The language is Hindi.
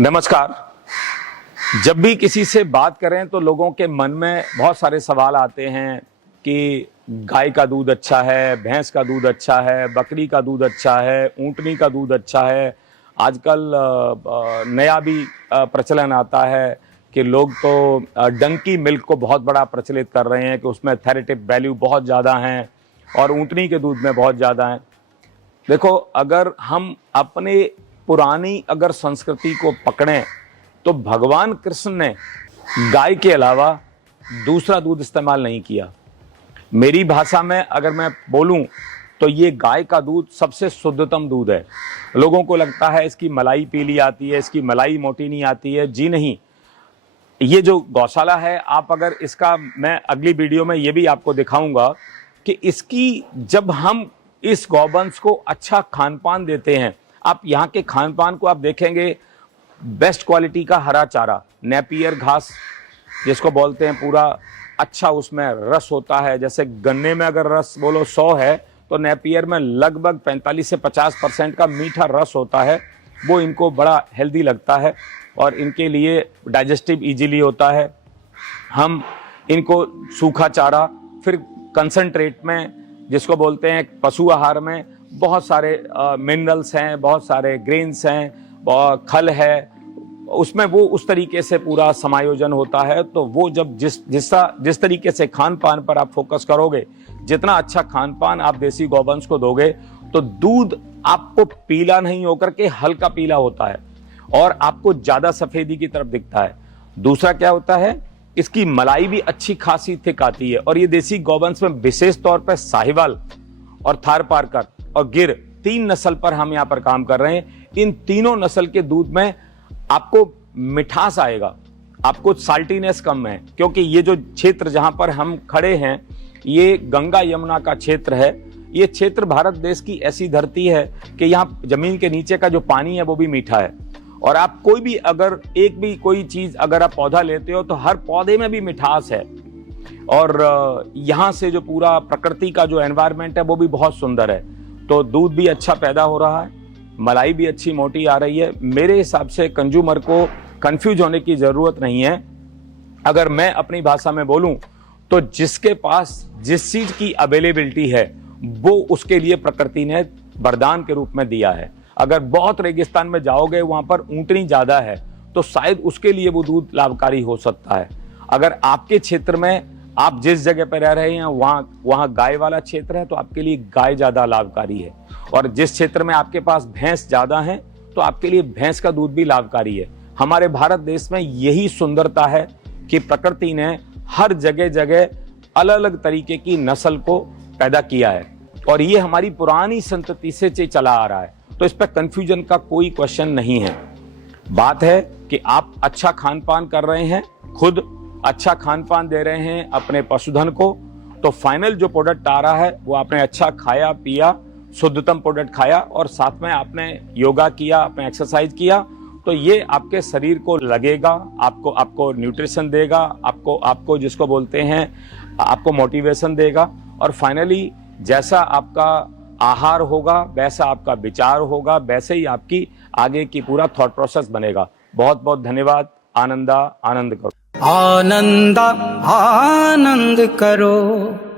नमस्कार। जब भी किसी से बात करें तो लोगों के मन में बहुत सारे सवाल आते हैं कि गाय का दूध अच्छा है, भैंस का दूध अच्छा है, बकरी का दूध अच्छा है, ऊँटनी का दूध अच्छा है। आजकल नया भी प्रचलन आता है कि लोग तो डंकी मिल्क को बहुत बड़ा प्रचलित कर रहे हैं कि उसमें थेरेटिव वैल्यू बहुत ज़्यादा हैं और ऊँटनी के दूध में बहुत ज़्यादा हैं। देखो, अगर हम अपने पुरानी अगर संस्कृति को पकड़ें तो भगवान कृष्ण ने गाय के अलावा दूसरा दूध इस्तेमाल नहीं किया। मेरी भाषा में अगर मैं बोलूं तो ये गाय का दूध सबसे शुद्धतम दूध है। लोगों को लगता है इसकी मलाई पीली आती है, इसकी मलाई मोटी नहीं आती है। जी नहीं, ये जो गौशाला है, आप अगर इसका, मैं अगली वीडियो में ये भी आपको दिखाऊंगा कि इसकी, जब हम इस गौवंश को अच्छा खान पान देते हैं, आप यहाँ के खान पान को आप देखेंगे, बेस्ट क्वालिटी का हरा चारा, नेपियर घास जिसको बोलते हैं, पूरा अच्छा उसमें रस होता है। जैसे गन्ने में अगर रस बोलो 100 है तो नेपियर में लगभग 45 से 50% का मीठा रस होता है। वो इनको बड़ा हेल्दी लगता है और इनके लिए डाइजेस्टिव इजीली होता है। हम इनको सूखा चारा, फिर कंसंट्रेट में जिसको बोलते हैं पशु आहार में बहुत सारे मिनरल्स हैं, बहुत सारे ग्रेन्स हैं, खल है, उसमें वो उस तरीके से पूरा समायोजन होता है। तो वो जब जिस तरीके से खान पान पर आप फोकस करोगे, जितना अच्छा खान पान आप देसी गौवंश को दोगे, तो दूध आपको पीला नहीं होकर के हल्का पीला होता है और आपको ज्यादा सफेदी की तरफ दिखता है। दूसरा क्या होता है, इसकी मलाई भी अच्छी खासी थिक आती है। और ये देसी गौवंश में विशेष तौर पर साहिवाल और थारपारकर और गिर, 3 नस्ल पर हम यहाँ पर काम कर रहे हैं। इन तीनों नस्ल के दूध में आपको मिठास आएगा, आपको साल्टीनेस कम है, क्योंकि ये जो क्षेत्र जहां पर हम खड़े हैं, ये गंगा यमुना का क्षेत्र है। ये क्षेत्र भारत देश की ऐसी धरती है कि यहाँ जमीन के नीचे का जो पानी है वो भी मीठा है। और आप कोई भी अगर एक भी कोई चीज अगर आप पौधा लेते हो तो हर पौधे में भी मिठास है। और यहाँ से जो पूरा प्रकृति का जो एनवायरनमेंट है वो भी बहुत सुंदर है। तो दूध भी अच्छा पैदा हो रहा है, मलाई भी अच्छी मोटी आ रही है। मेरे हिसाब से कंज्यूमर को कंफ्यूज होने की जरूरत नहीं है। अगर मैं अपनी भाषा में बोलूं तो जिसके पास जिस चीज की अवेलेबिलिटी है वो उसके लिए प्रकृति ने वरदान के रूप में दिया है। अगर बहुत रेगिस्तान में जाओगे, वहां पर ऊँटनी ज्यादा है, तो शायद उसके लिए वो दूध लाभकारी हो सकता है। अगर आपके क्षेत्र में, आप जिस जगह पर रह रहे हैं वहां गाय वाला क्षेत्र है, तो आपके लिए गाय ज्यादा लाभकारी है। और जिस क्षेत्र में आपके पास भैंस ज्यादा है तो आपके लिए भैंस का दूध भी लाभकारी है। हमारे भारत देश में यही सुंदरता है कि प्रकृति ने हर जगह जगह अलग अलग तरीके की नस्ल को पैदा किया है और ये हमारी पुरानी संतति से चला आ रहा है। तो इस पर कंफ्यूजन का कोई क्वेश्चन नहीं है। बात है कि आप अच्छा खान पान कर रहे हैं, खुद अच्छा खान पान दे रहे हैं अपने पशुधन को, तो फाइनल जो प्रोडक्ट आ रहा है वो आपने अच्छा खाया पिया, शुद्धतम प्रोडक्ट खाया और साथ में आपने योगा किया, आपने एक्सरसाइज किया, तो ये आपके शरीर को लगेगा, आपको न्यूट्रिशन देगा, आपको जिसको बोलते हैं आपको मोटिवेशन देगा। और फाइनली जैसा आपका आहार होगा वैसा आपका विचार होगा, वैसे ही आपकी आगे की पूरा थॉट प्रोसेस बनेगा। बहुत बहुत धन्यवाद। आनंद करो। आनंद करो।